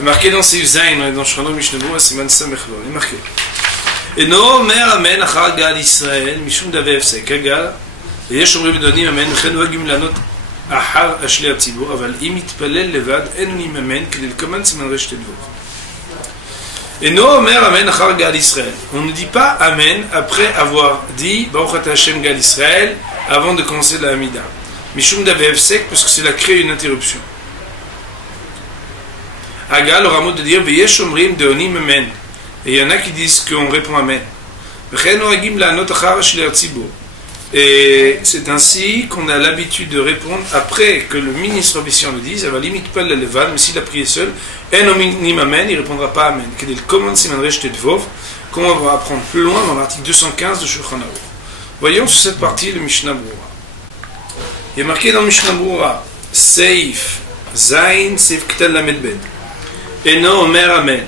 marqué dans Seif Zayn, dans Shulchan Aruch Mishnah Berurah, Siman Samech Vav, il est marqué. אינו אומר אמן אחר גאל ישראל משום דבי הפסק הגל ויש אומרים אדונים אמן וכן נוהגים לענות אחר אשלי הציבור אבל אם יתפלל לבד אין עונים אמן כדי לקמן סימן רשת דבוב. אינו אומר אמן אחר גאל ישראל. On ne dit pas amen après avoir dit Baruch Ata Hashem Ga'al Israël avant de commencer la Hamida. Mishum d'avei hefsek parce que cela crée une interruption. Hagal aura mot de dire Veyesh omrim deonim amen. Et il y en a qui disent qu'on répond amen. Et c'est ainsi qu'on a l'habitude de répondre après que le ministre officiant le dise, elle va limite pas le levan, mais s'il a prié seul, il ne répondra pas amen. Comme on va apprendre plus loin dans l'article 215 de Shulchan Aruch. Voyons sur cette partie le Mishnah Berurah. Il est marqué dans le Mishnah Berurah, Seif Zayn, Seif K'tan Lamed Bet. Eno Omer Amen.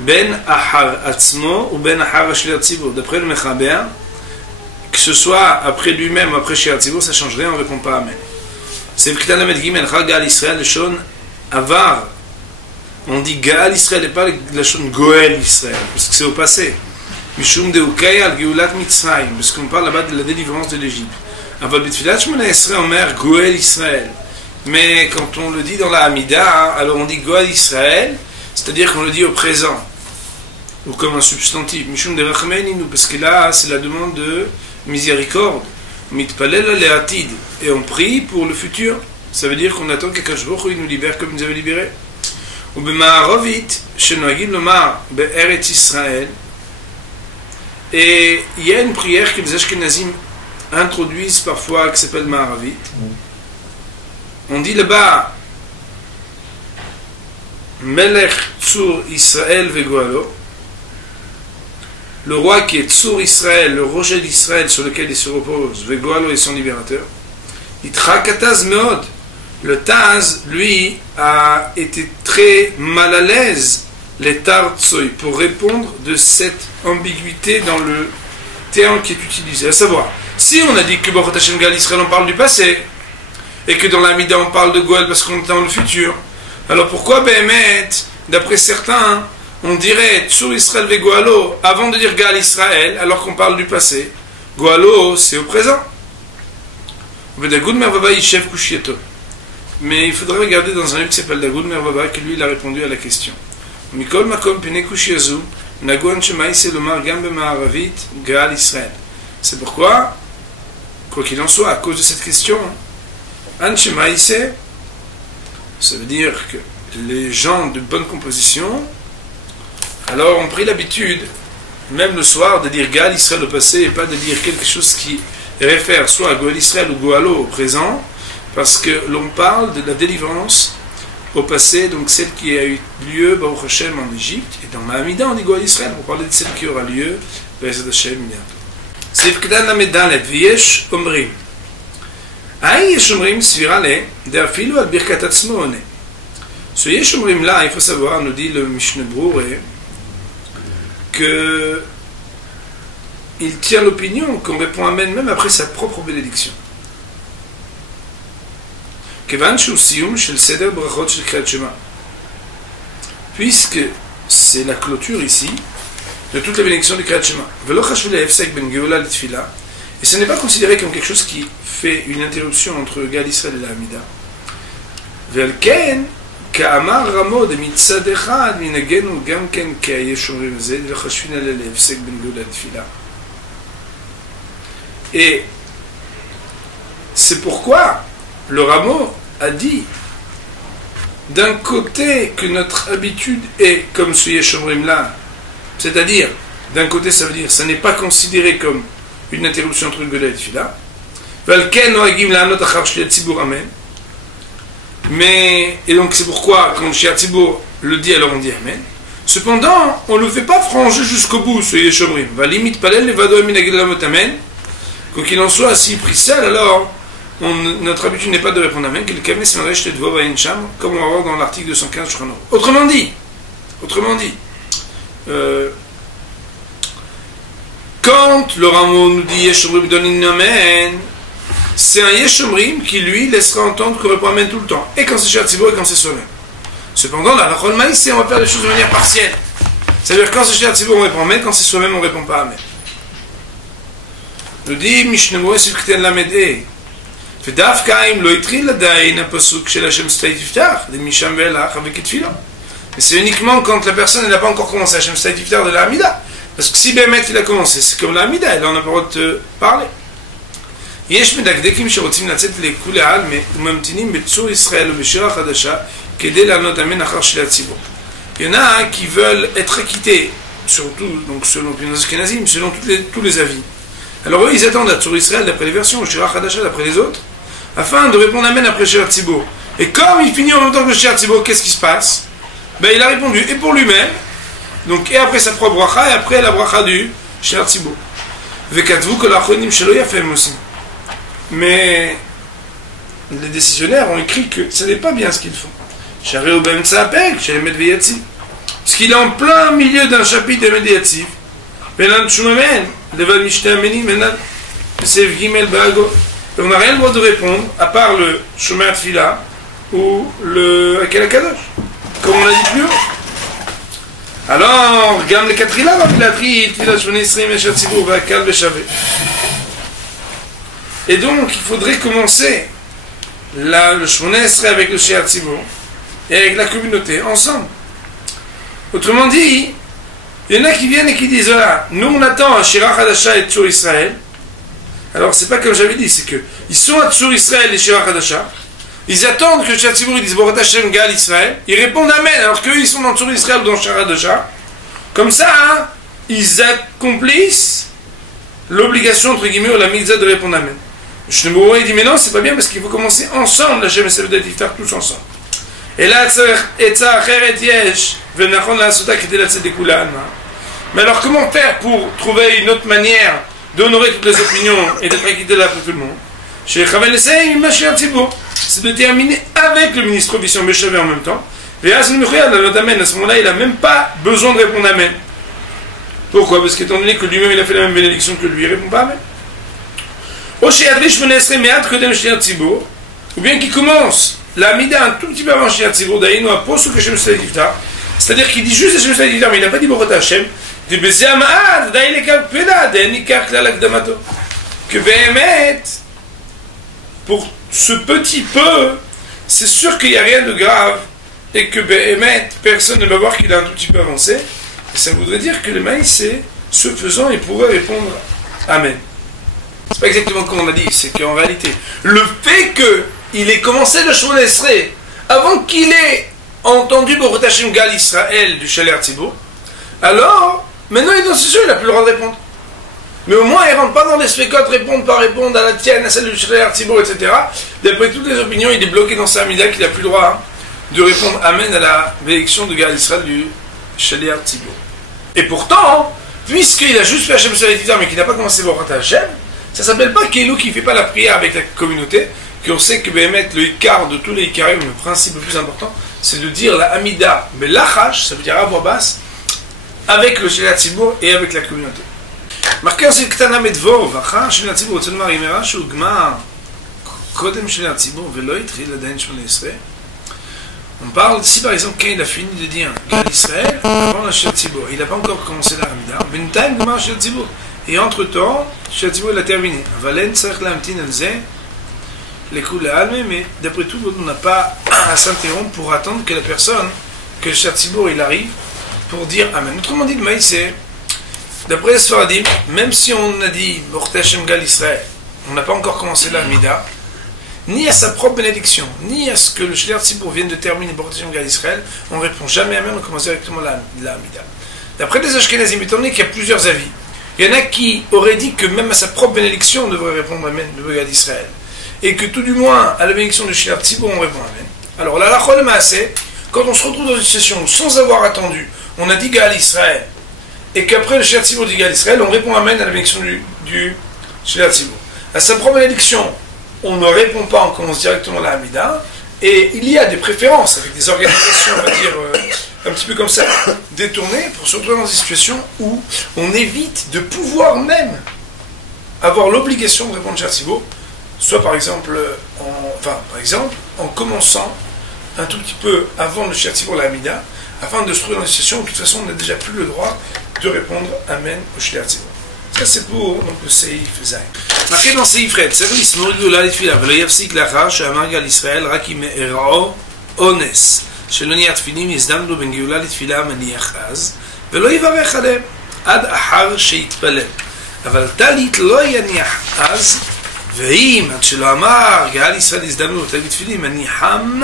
Ben Ahar Atzmo ou Ben Ahar Ashli Tzibur. D'après le Mechaber, que ce soit après lui-même ou après Shli Tzibur, ça ne change rien, on ne répond pas Amen. C'est K'tan Lamed Gimel Chag Ga'al Israël, le Shon Avar. On dit Ga'al Israël et pas le Shon Goel Israël, parce que c'est au passé. Mishum Deukay al Geulat Mitzrayim, parce qu'on parle là-bas de la délivrance de l'Égypte. Aval B'tfilat Shmona Esrei Omer Goel Israël. Mais quand on le dit dans la Hamida, alors on dit Goel Israël. C'est-à-dire qu'on le dit au présent, ou comme un substantif, Mishum de Rachmeninu, parce que là, c'est la demande de miséricorde, Mitpalel aleatid, et on prie pour le futur. Ça veut dire qu'on attend qu'Akadosh Baruch Hu nous libère comme il nous avait libérés. Ou b'ma'aravit, shenoagim lomar be'eretz Israël, et il y a une prière que les Ashkenazim introduisent parfois, qui s'appelle Ma'aravit. On dit là-bas, Melech Tzur Israël Vegoalo, le roi qui est Tzur Israël, le rocher d'Israël sur lequel il se repose, Vegoalo est son libérateur. Itrakataz Meod, le Taz, lui, a été très mal à l'aise, les Tartsoy, pour répondre de cette ambiguïté dans le terme qui est utilisé. À savoir, si on a dit que Baruch Hashem Ga'al Israël, on parle du passé, et que dans la Mida on parle de Goël parce qu'on est dans le futur, alors pourquoi, Béhémet, d'après certains, on dirait Tzur Israël ve Goalo avant de dire Ga'al Israël, alors qu'on parle du passé? Goalo, c'est au présent. Mais il faudrait regarder dans un livre qui s'appelle Dagud Mervava, que lui, il a répondu à la question. Mikol Makom Pene Kushiazu, Nagon Shemaïse Lomar Gambe Ma'aravit, Ga'al Israël. C'est pourquoi, quoi qu'il en soit, à cause de cette question, An Shemaïse, ça veut dire que les gens de bonne composition, alors ont pris l'habitude, même le soir, de dire Ga'al Israël au passé et pas de dire quelque chose qui réfère soit à Goël Israël ou Goalo au présent, parce que l'on parle de la délivrance au passé, donc celle qui a eu lieu Baruch Hashem en Égypte, et dans la Hamida on dit Goël Israël, pour parler de celle qui aura lieu Be'ezrat Hashem bientôt. Seif K'tan Lamed Dalet, V'yesh Omrim. Yesh Omrim Svira le, De'afilu al Birkat Atzmo one. Ce Yesh Omrim là, il faut savoir, nous dit le Mishnah Berurah, que il tient l'opinion qu'on répond Amen même après sa propre bénédiction. Puisque c'est la clôture ici de toute la bénédiction du Kriyat Shema. Et ce n'est pas considéré comme quelque chose qui fait une interruption entre Ga'al Israël et la Hamida. Ka'amar Ramo de Mitzad Echad minagenu gam ken ka'yesh omrim zed v'chashvin alel hefsek ben Geulat Tfila. Et c'est pourquoi le Rameau a dit d'un côté que notre habitude est comme ce Yesh Omrim là, c'est-à-dire d'un côté ça veut dire ça n'est pas considéré comme une interruption entre Geulat et Tfila. Valken noagim la'anot achar shli hatzibur amen. Mais, et donc c'est pourquoi quand Shli hatzibur le dit, alors on dit Amen. Cependant, on ne le fait pas franchir jusqu'au bout, ce Yesh Omrim. Va limite palel levado minagid lamot Amen. Quoi qu'il en soit, s'il prie seul, alors notre habitude n'est pas de répondre Amen, comme on va voir dans l'article 215 Shulchan Aruch. Autrement dit, quand le Rameau nous dit Yesh Omrim donne Amen, c'est un Yesh Omrim qui lui laissera entendre qu'on répond Amen tout le temps, et quand c'est Shli hatzibur et quand c'est soi-même. Cependant, la Rachol Maïs, on va faire les choses de manière partielle. C'est-à-dire quand c'est Shliach Tzibur, on répond Amen, quand c'est soi-même, on ne répond pas Amen. Nous dit Mishnah Berurah Sivkten Lamed E. ודווקא אם לא התחיל עדיין הפסוק של השם סטאי תפתח, למשם ואילך avec תפילה. Mais c'est uniquement quand la personne n'a pas encore commencé Hashem Stai Tiftar de la Hamida. Parce que si Bémet il a commencé, c'est comme la Hamida, là on n'a pas le droit de te parler. יש מדקדקים שרוצים לצאת לכולי העלמא וממתינים בצור ישראל ובשירה חדשה כדי לענות אמן אחר שלי הציבור. Il y en a qui veulent être acquittés, surtout donc selon les Ashkenazim, selon tous les avis. Alors eux ils attendent à Tzur Israël d'après les versions, Shira Khadasha d'après les autres, afin de répondre amen après Shira Tzibur. Et comme il finit en même temps que le Shira Tzibur, qu'est-ce qui se passe? Ben il a répondu et pour lui-même, donc et après sa propre bracha et après la bracha du Shira Tzibur. Vekatvu que l'achronim shelo yafem aussi. Mais les décisionnaires ont écrit que ce n'est pas bien ce qu'ils font. Parce qu'il est en plein milieu d'un chapitre de Mediativ. Et on n'a rien le droit de répondre, à part le chemin de Fila ou le Akel Kadosh, comme on l'a dit plus haut. Alors, Gam le Katrila, il a pris Fila Shmone Esrim et Shatzibur, Vakal Beshavé. Et donc, il faudrait commencer le Shmone Esrei avec le Shir Tzibur et avec la communauté ensemble. Autrement dit, il y en a qui viennent et qui disent voilà, nous on attend à Shira Hadasha et Tzur Israël. Alors c'est pas comme j'avais dit, c'est que ils sont à Tzur Israël et Shira Hadasha. Ils attendent que le Shir Tzibur ils disent Borat Hashem Gal Israël. Ils répondent Amen alors qu'eux ils sont dans Tzur Israël ou dans Shira Hadasha. Comme ça, hein, ils accomplissent l'obligation entre guillemets ou la mitzvah de répondre Amen. Le Shnemoura il dit mais non c'est pas bien parce qu'il faut commencer ensemble la Shem Sevedet Iftar tous ensemble. Et là Etza Acheret Yesh Venachon la Sota qui était la Tzedekula Alma. Mais alors comment faire pour trouver une autre manière d'honorer toutes les opinions et d'être acquitté là pour tout le monde? Chez Chavel Essay Mashir Tzibur, c'est de terminer avec le ministre Bisson Beshavé en même temps. Et à ce moment-là il n'a même pas besoin de répondre Amen. Pourquoi? Parce qu'étant donné que lui-même il a fait la même bénédiction que lui, il ne répond pas Amen. Ou bien qu'il commence la Mida un tout petit peu avant Shir Tzibur, c'est-à-dire qu'il dit juste Hashem Stai Tiftar, mais il n'a pas dit Borat Hashem, que Béhémet, pour ce petit peu, c'est sûr qu'il n'y a rien de grave, et que Béhémet, personne ne va voir qu'il a un tout petit peu avancé, et ça voudrait dire que le maïs, c'est ce faisant, il pourrait répondre Amen. C'est pas exactement comme on a dit, c'est qu'en réalité, le fait qu'il ait commencé le Shmone Esrei avant qu'il ait entendu Borat Hashem Gal Israël du Shaliach Tzibur, alors, maintenant il est dans ce sujet, il n'a plus le droit de répondre. Mais au moins il ne rentre pas dans les spécotes, répondre, pas répondre, à la tienne, à celle du Shaliach Tzibur, etc. D'après toutes les opinions, il est bloqué dans sa Amida qu'il n'a plus le droit de répondre Amen à la bénédiction de Gal Israël du Shaliach Tzibur. Et pourtant, puisqu'il a juste fait Hashem Stai Tiftar mais qu'il n'a pas commencé Borat Hashem, ça ne s'appelle pas Kélo qui ne fait pas la prière avec la communauté, qu'on sait que Béhémet, le Ikar de tous les Ikarim, le principe le plus important, c'est de dire la Hamida Belachash, ça veut dire à voix basse, avec le Shaliach Tzibur et avec la communauté. Marqué ensuite Ktana Medvor, Vacha, Shaliach Tzibur, Tzolmar Imera, Shugma, Kodem Shaliach Tzibur, Velo Yitril, Adain Shmone Esrei. On parle, si par exemple, quand il a fini de dire Gal Israël, avant le Shaliach Tzibur, il n'a pas encore commencé la Hamida, Bentime, Gmar Shaliach Tzibur. Et entre-temps, Shaliach Tzibur il a terminé. Valen Tzarech Lamtin Alze, les coups de la mais d'après tout, on n'a pas à s'interrompre pour attendre que la personne, que le Shaliach Tzibur il arrive pour dire Amen. Autrement dit, le maïs c'est, d'après les Sfaradim, même si on a dit Borat Hashem Gal Israël, on n'a pas encore commencé la Hamida, ni à sa propre bénédiction, ni à ce que le Shaliach Tzibur vienne de terminer Borat Hashem Gal Israël, on ne répond jamais Amen, on commence directement la Hamida. D'après les Ashkenazim, étant donné qu'il y a plusieurs avis, il y en a qui auraient dit que même à sa propre bénédiction, on devrait répondre Amen de Gal Israël. Et que tout du moins, à la bénédiction de Shaliach Tzibur, on répond Amen. Alors là, la Chol Maaseh, quand on se retrouve dans une situation où, sans avoir attendu, on a dit Gal Israël, et qu'après le Shaliach Tzibur dit Gal Israël, on répond Amen à la bénédiction du Shaliach Tzibur. À sa propre bénédiction, on ne répond pas, on commence directement la Hamida, et il y a des préférences avec des organisations, on va dire, un petit peu comme ça, détournées, pour se retrouver dans une situation où on évite de pouvoir même avoir l'obligation de répondre Shaliach Tzibur, soit par exemple en commençant un tout petit peu avant le Shirat Tzibur, la Hamida, afin de se trouver dans une situation où de toute façon on n'a déjà plus le droit de répondre Amen au Shirat Tzibur. Ça c'est pour donc, le Seif Zayn. Marqué dans Seif Red, c'est l'ismor גאולה לתפילה ולא יפסיק לאחר שאמר גל ישראל רק אם אירעו אונס שלא נהיה תפילין יזדמן לו בין גאולה לתפילה מניח אז ולא יברך עליהם עד אחר שיתפלל. אבל טלית לא יניח אז, ואם עד שלא אמר גאל ישראל יזדמן לו טלית תפילין מניחם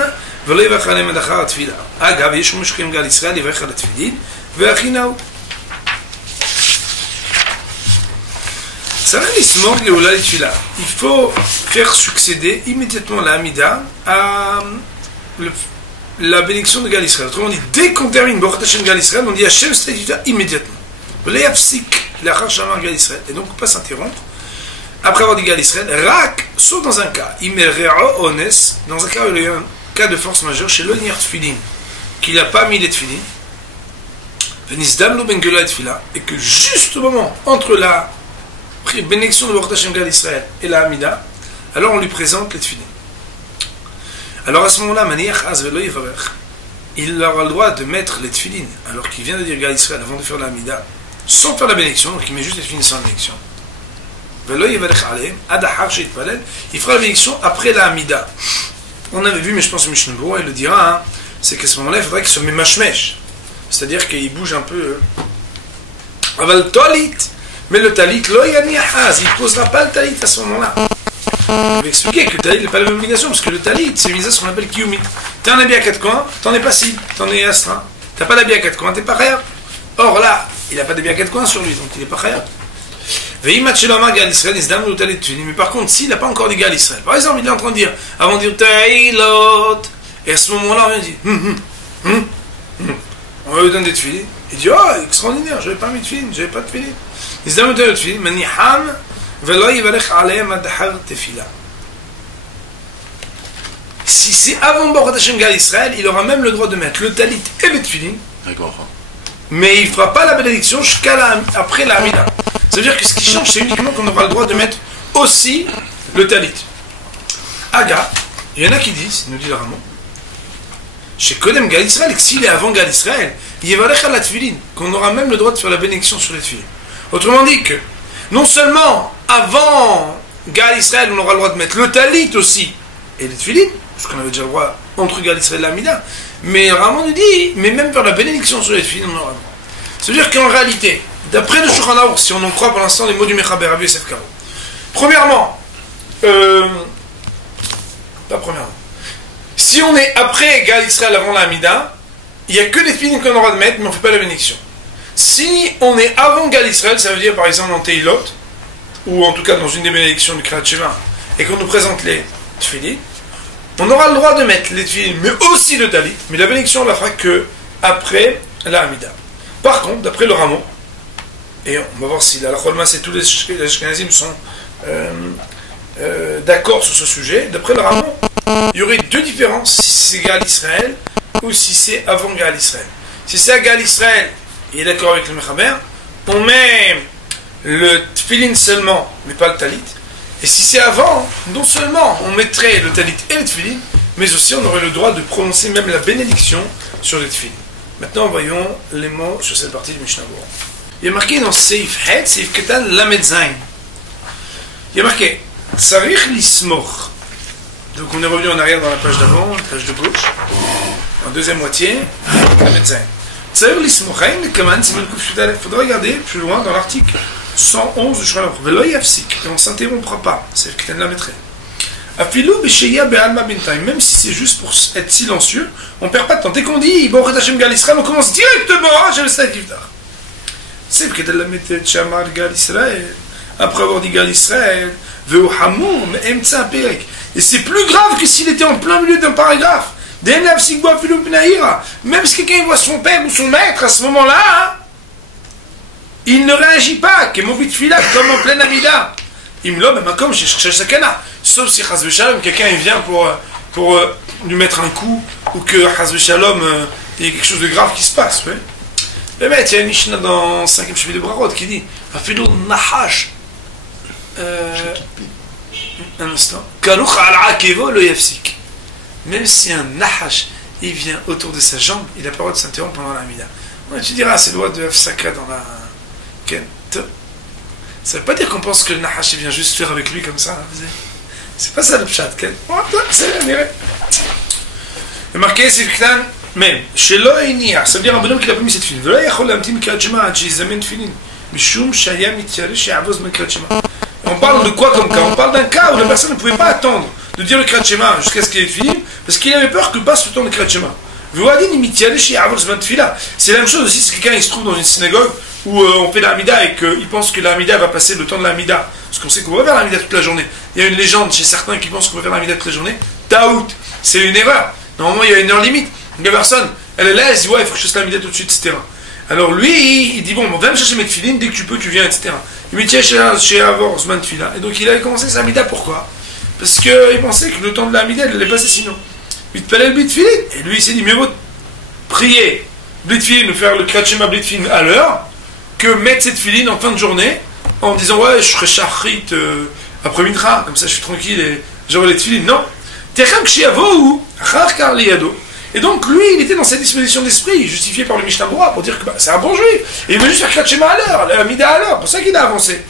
ולא יברך עליהם עד אחר התפילה. אגב, יש מושכים גל ישראל יברך על התפילין והכי נהוג. Il faut faire succéder immédiatement la Hamida à la bénédiction de Gal Israël. Autrement dit, dès qu'on termine Baruch Hashem Gal Israël, on dit Hashem Stadifta immédiatement. Et donc on peut pas s'interrompre après avoir dit Gal Israël, Rak, sauf dans un cas, dans un cas où il y a un cas de force majeure, chez le Nier Tfilin, qu'il n'a pas mis les Tfilin, et que juste au moment entre la bénédiction de Baruch Hashem Gal Israël et la Hamida, alors on lui présente les tefilin. Alors à ce moment-là, il aura le droit de mettre les tefilin, alors qu'il vient de dire Gal Israël avant de faire la Hamida, sans faire la bénédiction, donc il met juste les tefilin sans la bénédiction. Il fera la bénédiction après la Hamida. On avait vu, mais je pense que Mishnah Berurah, il le dira, hein, c'est qu'à ce moment-là, il faudrait qu'il se met mashmesh, c'est-à-dire qu'il bouge un peu. Aval tolit. Mais le talit, il ne posera pas le talit à ce moment-là. Je vais expliquer que le talit n'est pas la même obligation, parce que le talit, c'est une obligation qu'on appelle kiyumit. Tu as un habit à 4 coins, tu n'en es pas cible, tu en es astreint. Tu n'as pas d'habit à 4 coins, tu n'es pas khayab. Or là, il n'a pas d'habit à 4 coins sur lui, donc il n'est pas khayab. Mais par contre, s'il n'a pas encore dit Gal Israël, par exemple, il est en train de dire, avant de dire tailot, et à ce moment-là, on vient dire, on lui donne des tefilin, il dit, oh, extraordinaire, je n'avais pas mis de tefilin, je n'avais pas de tefilin. Si c'est avant Baruch Hashem Gal Israël, il aura même le droit de mettre le talit et le tefilin, mais il ne fera pas la bénédiction jusqu'à après la Hamida. Ça veut dire que ce qui change, c'est uniquement qu'on aura le droit de mettre aussi le talit. Aga, il y en a qui disent, nous dit le Ramon, chez Kodem Gal Israël, que s'il est avant Gal Israël, il va aller à la tefilin, qu'on aura même le droit de faire la bénédiction sur les tefilin. Autrement dit que, non seulement avant Gal Israël, on aura le droit de mettre le talit aussi, et les tefilin, parce qu'on avait déjà le droit entre Gal Israël et l'Amida, mais Ramon nous dit, mais même faire la bénédiction sur les tefilin, on aura le droit. C'est-à-dire qu'en réalité, d'après le Shulchan Aruch, si on en croit pour l'instant les mots du Mechaber, Rabbi Yosef Karo, premièrement, si on est après Gal Israël avant l'Amida, il n'y a que les tefilin qu'on aura de mettre, mais on ne fait pas la bénédiction. Si on est avant Gal Israël, ça veut dire par exemple en Teilot, ou en tout cas dans une des bénédictions du Kriyat Shema, et qu'on nous présente les tefilin, on aura le droit de mettre les tefilin, mais aussi le talit, mais la bénédiction on la fera que après la Hamida. Par contre, d'après le Ramon, et on va voir si la Cholmas et tous les Ashkenazim sont d'accord sur ce sujet, d'après le Ramon, il y aurait deux différences si c'est Gal Israël ou si c'est avant Gal Israël. Si c'est à Gal Israël, il est d'accord avec le Mechaber, on met le tefilin seulement, mais pas le talit. Et si c'est avant, non seulement on mettrait le talit et le tefilin, mais aussi on aurait le droit de prononcer même la bénédiction sur le tefilin. Maintenant, voyons les mots sur cette partie du Mishnah Berurah. Il y a marqué dans Seif Het, Seif Ketan, Lamed Zayn. Il y a marqué Tsarich Lismoch. Donc on est revenu en arrière dans la page d'avant, la page de gauche, en deuxième moitié, Lamed Zayn. Tsarich Lismoch, il faudra regarder plus loin dans l'article 111 du Shulchan Aruch. Velo yafsik, et on ne s'interrompra pas. Seif Ketan, Lamed Zayn. Même si c'est juste pour être silencieux, on ne perd pas de temps. Dès qu'on dit Baruch Hashem Gal Israël, on commence directement à Hashem Stadifta. C'est que la méthode Shamar Gal Israël, après avoir dit Gal Israël, et c'est plus grave que s'il était en plein milieu d'un paragraphe. Même si quelqu'un voit son père ou son maître à ce moment-là, il ne réagit pas, comme en pleine Amida. Il me l'a même comme chez Sakana. Sauf si Chaz Shalom, quelqu'un vient pour lui mettre un coup, ou que Chaz Shalom, il y a quelque chose de grave qui se passe. Ouais. Mais il y a une Mishnah dans 5e chapitre de Brachot qui dit Afilo Nahash. Un instant. Kaluch al-Akevo le Yafsik. Même si un Nahash il vient autour de sa jambe, il n'a pas le droit de s'interrompre pendant l'amida. Ouais, tu diras, c'est le droit de Afsaka dans la Kent. Ça ne veut pas dire qu'on pense que le Nahash vient juste faire avec lui comme ça. C'est pas ça le pshat, Kent. C'est marqué, c'est Ktan, même, chez l'Oïnia, ça veut dire un bonhomme qui n'a pas mis cette filine. Voilà, il y a un petit mikratchema, chez les amènes filine. Mishum, Shaya, Mitiare, chez Avoz, mikratchema. On parle de quoi comme cas? On parle d'un cas où la personne ne pouvait pas attendre de dire le kratchema jusqu'à ce qu'il ait fini, parce qu'il avait peur que passe le temps de kratchema. C'est la même chose aussi si quelqu'un il se trouve dans une synagogue où on fait l'amida et qu'il pense que l'amida va passer le temps de l'amida, parce qu'on sait qu'on va faire l'amida toute la journée. Il y a une légende chez certains qui pensent qu'on va faire l'amida toute la journée. Taout, c'est une erreur. Normalement il y a une heure limite. La personne, elle est là, elle se dit ouais, il faut que je fasse l'amida tout de suite, etc. Alors lui, il dit bon, va me chercher mes tefilines, dès que tu peux, tu viens, etc. Il me dit chez Avor, Zman Tfila. Et donc il avait commencé sa amida, pourquoi? Parce qu'il pensait que le temps de l'amida, elle allait passer sinon. Il te parlait le blitfilin. Et lui, il s'est dit, mieux vaut prier blitfilin ou faire le kratchema blitfilin à l'heure que mettre cette filine en fin de journée en disant, ouais, je ferai shachrit après mincha, comme ça je suis tranquille et j'aurai les tefilin. Non. Techam kshiavo achar kar liyado. Et donc lui, il était dans cette disposition d'esprit, justifiée par le Mishnah Berurah, pour dire que c'est un bon juif. Et il veut juste faire kratchema à l'heure, l'amida à l'heure. C'est pour ça qu'il a avancé.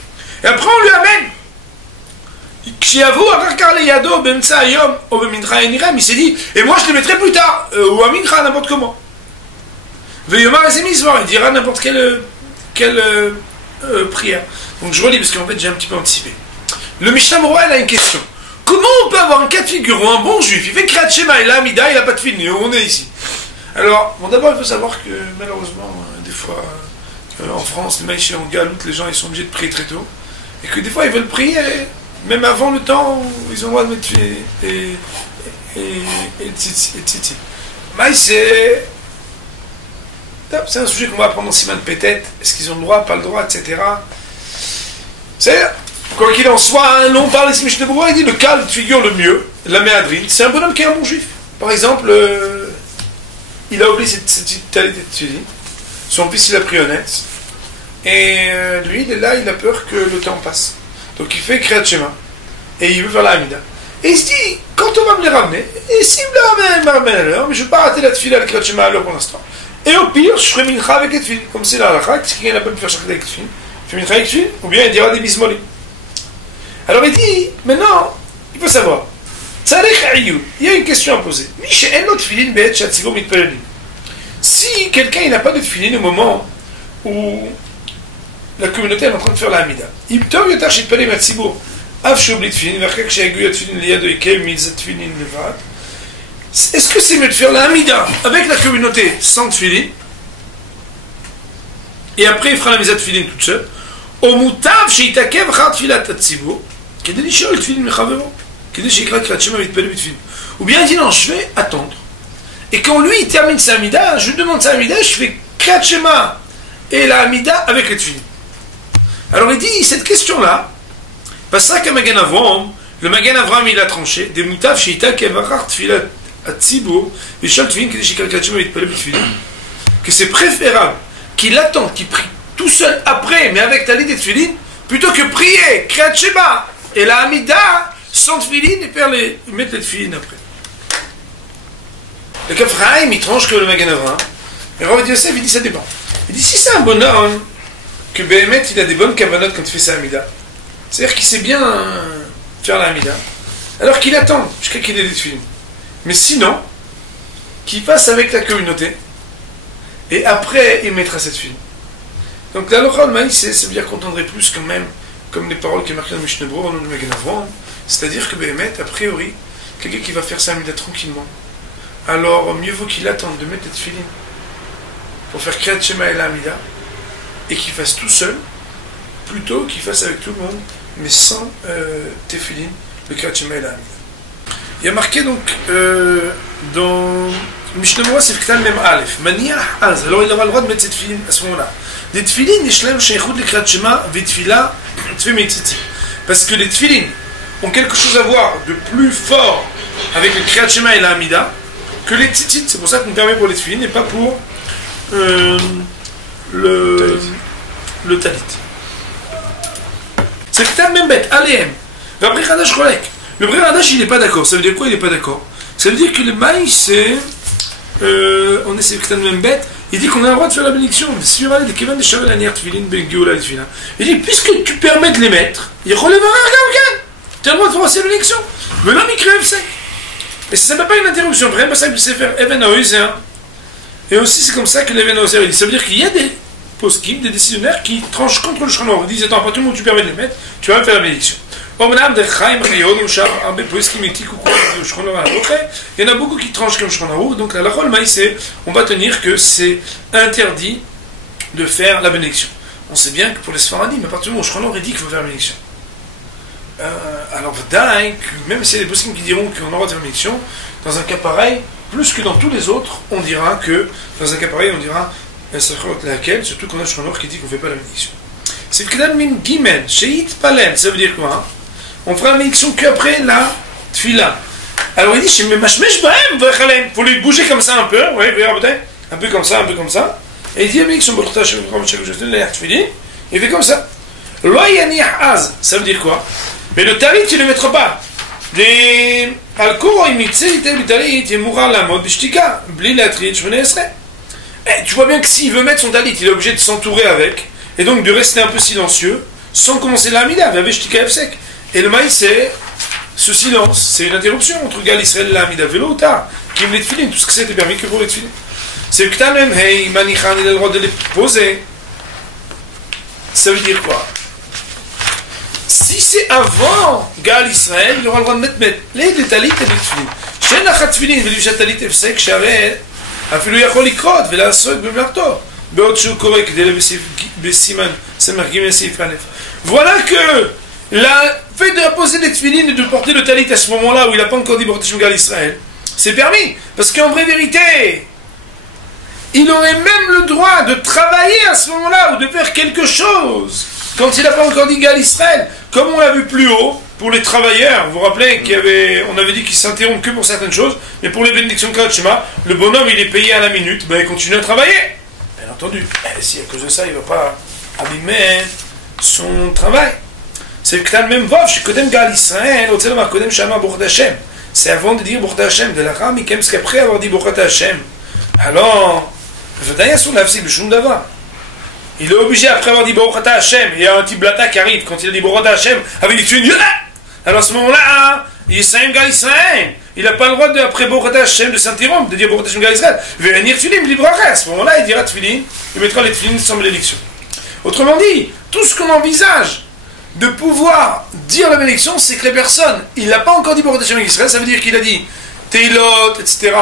Et après, on lui amène. Il s'est dit, et moi je les mettrai plus tard, ou à mincha, n'importe comment. Il dira n'importe quelle prière. Donc je relis parce qu'en fait j'ai un petit peu anticipé. Le Mishnah Berurah a une question. Comment on peut avoir un cas de figure où un bon juif, il fait Kriyat Shema et l'Amida, il n'a pas de fil, on est ici. Alors, bon, d'abord il faut savoir que malheureusement, des fois, en France, les maïchés en galoute, les gens ils sont obligés de prier très tôt. Et que des fois ils veulent prier même avant le temps où ils ont le droit de mettre et titi. Mais c'est un sujet qu'on va apprendre en Siman Pétet. Est-ce qu'ils ont le droit, pas le droit, etc. C'est, quoi qu'il en soit, on parle ici, Mishnah Berurah, il dit le cas de figure le mieux, la méadrine, c'est un bonhomme qui est un bon juif. Par exemple, il a oublié cette talit de tefillin, son fils il a pris honnête, et lui il est là, il a peur que le temps passe. Donc il fait Kriyat Shema, et il veut faire la Hamida. Et il se dit, quand on va me les ramener, et s'il me les ramène à l'heure, mais je ne vais pas rater la tefila, le Kriyat Shema à l'heure pour l'instant. Et au pire, je ferai mincha avec les tefilin, comme c'est la halakha, si quelqu'un n'a pas pu faire shachrit avec les tefilin, il fait mincha avec les tefilin, ou bien il dira des bismolim. Alors il dit, maintenant, il faut savoir, il y a une question à poser. Si quelqu'un n'a pas de tefilin au moment où la communauté est en train de faire la Hamida, est-ce que c'est mieux de faire la Hamida avec la communauté sans tefilin et après il fera la Misa tefilin toute seule, ou bien il dit non, je vais attendre et quand lui il termine sa Hamida, je lui demande sa Hamida, je fais Kriyat Shema et la Hamida avec le tefilin. Alors il dit cette question là, parce que Magen Avraham, le Magen Avraham il a tranché des moutav sheita kevarach tfilat atzibur v'shal tefilin kedei shekal Kriyat Shema v'yitpalel b'tefilin, que c'est préférable qu'il attende, qu'il prie tout seul après, mais avec talit et tefilin, plutôt que prier Kriyat Shema et la Hamida sans tefilin et mettre les tefilin après. Le Kaf Chaim il tranche que le Magen Avraham, et Rav Yosef il dit ça dépend. Il dit si c'est un bonhomme que Béhémet il a des bonnes kavanotes quand il fait sa Hamida, c'est-à-dire qu'il sait bien faire la Hamida, alors qu'il attend jusqu'à qu'il ait des tefilin. Mais sinon, qu'il passe avec la communauté et après il mettra cette tefilin. Donc la locha de maïs, ça veut dire qu'on entendrait plus quand même, comme les paroles qui est marquées dans le Mishnah Berurah, dans le Magen Avraham, c'est-à-dire que Béhémet, a priori, quelqu'un qui va faire sa Hamida tranquillement, alors mieux vaut qu'il attende de mettre les tefilin pour faire Kriyat Shema et la Hamida, et qu'il fasse tout seul, plutôt qu'il fasse avec tout le monde, mais sans tefilin, le Kriyat Shema et la Hamida. Il y a marqué donc dans Mishnah Berurah, c'est Ktan Mem Aleph, Maniach Az, alors il aura le droit de mettre ces tefilin à ce moment-là. Des tefilin, Yeshlem Sheikhut le Kriyat Shema, Vitfila, Tfemei Tzitzi. Parce que les tefilin ont quelque chose à voir de plus fort avec le Kriyat Shema et la Hamida que les tzitzit. C'est pour ça qu'on nous permet pour les tefilin et pas pour le talit. C'est Ktan Mem Bet, Alehem. Le Bri Hadash il n'est pas d'accord. Ça veut dire quoi il n'est pas d'accord? Ça veut dire que le maïs c'est on est c'est même bête, il dit qu'on a le droit de faire la bénédiction. Si on des Kevin de Chavel Anier Tfilin, Ben Géoula Tfilin. Il dit, puisque tu permets de les mettre, il relève un tu as le droit de faire aussi la bénédiction. Mais là, il crève sec. Et ça ne s'appelle pas une interruption. Vraiment, pas ça qu'il sait faire Even Oizer. Et aussi, c'est comme ça que l'Even Oizer, il dit. Ça veut dire qu'il y a des poskim, des décisionnaires qui tranchent contre le Shulchan. Ils disent, attends, à partir du moment où tu permets de les mettre, tu vas me faire la bénédiction. Il y en a beaucoup qui tranchent comme Shulchan Aruch. Donc, la rôle maïsé, on va tenir que c'est interdit de faire la bénédiction. On sait bien que pour les Sfaradim, à partir du moment où Shulchan Aruch dit qu'il faut faire la bénédiction. Alors, même si il y a des poskim qui diront qu'on aura de faire la bénédiction, dans un cas pareil, plus que dans tous les autres, on dira que, dans un cas pareil, on dira, surtout qu'on a Shulchan Aruch qui dit qu'on ne fait pas la bénédiction. C'est K'dan min Gimel, Sheit Palen, ça veut dire quoi hein? On fera la bénédiction qu'après la Tfila. Alors il dit, il faut les bouger comme ça un peu, un peu comme ça, un peu comme ça. Et il dit, la bénédiction, il fait comme ça. Az, ça veut dire quoi? Mais le talit, tu ne le mettras pas. Les Al-Kour, il le talit, il mourra la mode, bishtika, bli la trit, je venais tu vois bien que s'il veut mettre son talit, il est obligé de s'entourer avec, et donc de rester un peu silencieux, sans commencer l'amida, avec bishtika sec. Et le maïs, c'est ce silence, c'est une interruption entre Gal Israël et l'amida, vélo ou tard, qui me les tefilin, tout ce que c'était permis que pour les tefilin. C'est que t'as même, hey, Manichan, il a le droit de les poser. Ça veut dire quoi? Si c'est avant Gal Israël, il aura le droit de mettre les talit et les tefilin. Chez la tefilin, il veut talit et sec, j'arrête, afilou yachol ikrot, vela soik bemlarto. Beot chou korek, dele besiman, semer gimel seif alef. Voilà que la fait de poser les tefilin et de porter le talit à ce moment-là où il n'a pas encore dit Borteshim Gal Israël, c'est permis. Parce qu'en vraie vérité, il aurait même le droit de travailler à ce moment-là ou de faire quelque chose quand il n'a pas encore dit Gal Israël. Comme on l'a vu plus haut, pour les travailleurs, vous vous rappelez qu'on avait dit qu'il s'interrompt que pour certaines choses, mais pour les bénédictions de Shema, le bonhomme il est payé à la minute, ben il continue à travailler. Bien entendu, si à cause de ça il ne va pas abîmer son travail. C'est que tu as le même vov, chez Kodem Gal Israël, au Tzeloma Kodem Shama Bourda Hashem. C'est avant de dire Bourda Hashem, de la Ram, et qu'aime ce qu'après avoir dit Bourda Hashem. Alors, il est obligé, après avoir dit Bourda Hashem, il y a un petit blata qui arrive, quand il a dit Bourda Hashem, avec les tués, alors à ce moment-là, il est Saïm Gal Israël. Il n'a pas le droit, après Bourda Hashem, de s'interrompre, de dire Bourda Hashem Gal Israël. Venir Tfilim, libre à ce moment-là, il dira Tfilim, il mettra les Tfilim sans bénédiction. Autrement dit, tout ce qu'on envisage de pouvoir dire la bénédiction, c'est que les personnes, il n'a pas encore dit Bourda Hashem Israël, ça veut dire qu'il a dit Teilot, etc.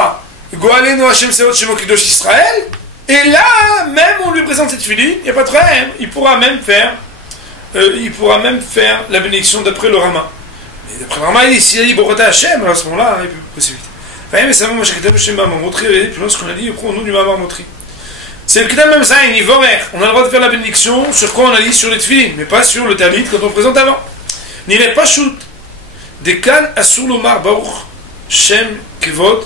Goaleno Hashem Seot Shemo Kidosh Israël, et là, même on lui présente cette filie, il n'y a pas de problème, il pourra même faire la bénédiction d'après le Rama. Mais d'après le Rama, s'il a dit Bourda Hashem, alors à ce moment-là, il n'y a plus de possibilité. Mais ça va, moi, j'ai Hashem Bama Motri, et puis lorsqu'on a dit, au nom du Mamar Motri. C'est le Ketam même ça, il vomer. On a le droit de faire la bénédiction sur quoi on a dit sur les tefilin, mais pas sur le talit quand on présente avant. N'irait pas shoot. Des kan asur lomar baruch shem kevod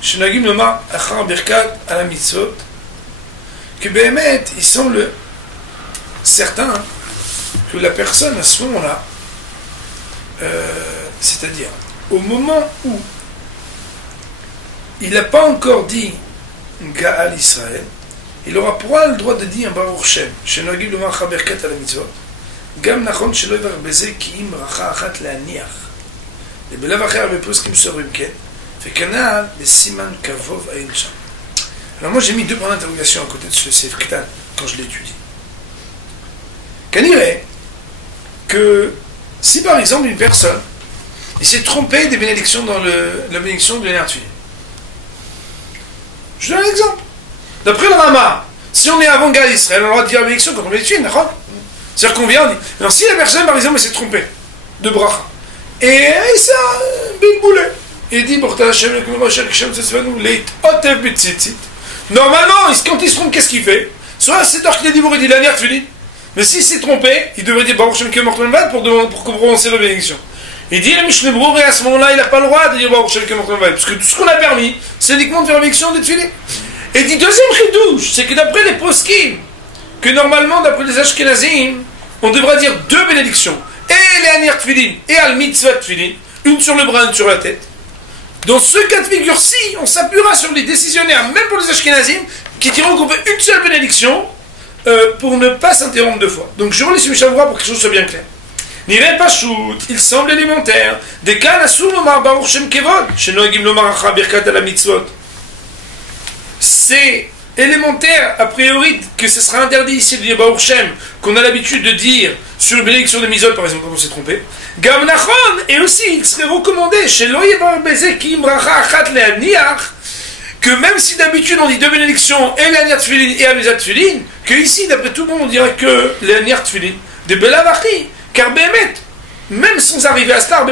shenagim lomar achar birkat à la mitzvot. Que Béhémet, il semble certain que la personne à ce moment-là, c'est-à-dire au moment où il n'a pas encore dit Gaal Israël, il aura pour le droit de dire Baruch Shem, Shenagim lomar achar birkat à la mitzvot. גם נכון שלא יברך בזה כי אם ברכה אחת להניח ובלב אחר בפוסקים סוברים כן וכנ"ל בסימן כבוב העיל שם. Alors moi j'ai mis deux points d'interrogation à côté de ce Seif Ktan quand je l'étudie. Qu'on dirait que si par exemple une personne il s'est trompé des bénédictions dans la bénédiction de l'énergie, je donne un exemple. D'après le Rama, si on est avant Gal Israël, on a le droit de dire la bénédiction quand on l'étudie, d'accord? C'est-à-dire qu'on vient, on dit, alors si la personne par exemple s'est trompée de bracha, et ça, bilboulé, et dit, normalement, quand il se trompe, qu'est-ce qu'il fait? Soit c'est tard qu'il a dit, il dit la nière, mais s'il s'est trompé, il devrait dire Baruch Shem Kemort Menvad pour prononcer la bénédiction. Il dit, la Mishnah Bruré, à ce moment-là, il n'a pas le droit de dire Baruch Shem Kemort Menvad, parce que tout ce qu'on a permis, c'est uniquement de faire la bénédiction des tefilin. Et dit, deuxième chidouche, c'est que d'après les poskim, que normalement, d'après les Ashkenazim, on devra dire deux bénédictions, et les Anir Tfilin, et Al Mitzvah Tfilin, une sur le bras, une sur la tête. Dans ce cas de figure-ci, on s'appuiera sur les décisionnaires, même pour les Ashkenazim, qui diront qu'on fait une seule bénédiction pour ne pas s'interrompre deux fois. Donc je relis ce Mishnah Berurah pour que les choses soient bien claires. Nireh Pachout, il semble élémentaire. Des cas Asur Lomar Baruch Shem Kevod, Shenoagim Lomar Acha Birkat Ala Mitzvot. C'est élémentaire, a priori, que ce sera interdit ici de dire Baruch Shem, qu'on a l'habitude de dire sur une bénédiction de Mizot, par exemple, quand on s'est trompé. Gam Nachon, et aussi, il serait recommandé, chez Loyebar Bezekim Bracha Achat Le'aniach, que même si d'habitude on dit deux bénédictions, et l'Aniach Tfilin et Alizat Tfilin, que ici, d'après tout le monde, on dirait que l'Aniach Tfilin, de Belavachi, car Bémet, même sans arriver à Star,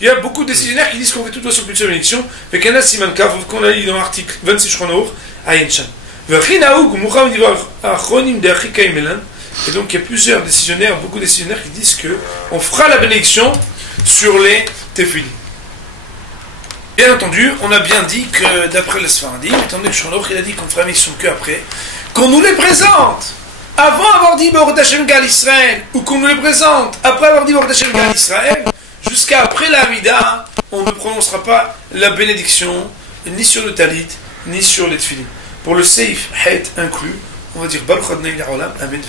il y a beaucoup de décisionnaires qui disent qu'on fait toute façon plus de bénédiction, mais qu'un Simanka, qu'on a lu dans l'article 26 Shulchan Aïnchan. Et donc il y a plusieurs décisionnaires, beaucoup de décisionnaires qui disent qu'on fera la bénédiction sur les tefilin. Bien entendu, on a bien dit que d'après le Sfaradim, étant donné que Shulchan Aruch il a dit qu'on fera la bénédiction que après, qu'on nous les présente avant avoir dit Baruch Hashem Gal Israël, ou qu'on nous les présente après avoir dit Baruch Hashem Gal Israël, jusqu'à après la Hamida, on ne prononcera pas la bénédiction ni sur le talit, ni sur les tefilin. Pour le seif, het inclus, on va dire Baruch Adonai L'Olam, Amen.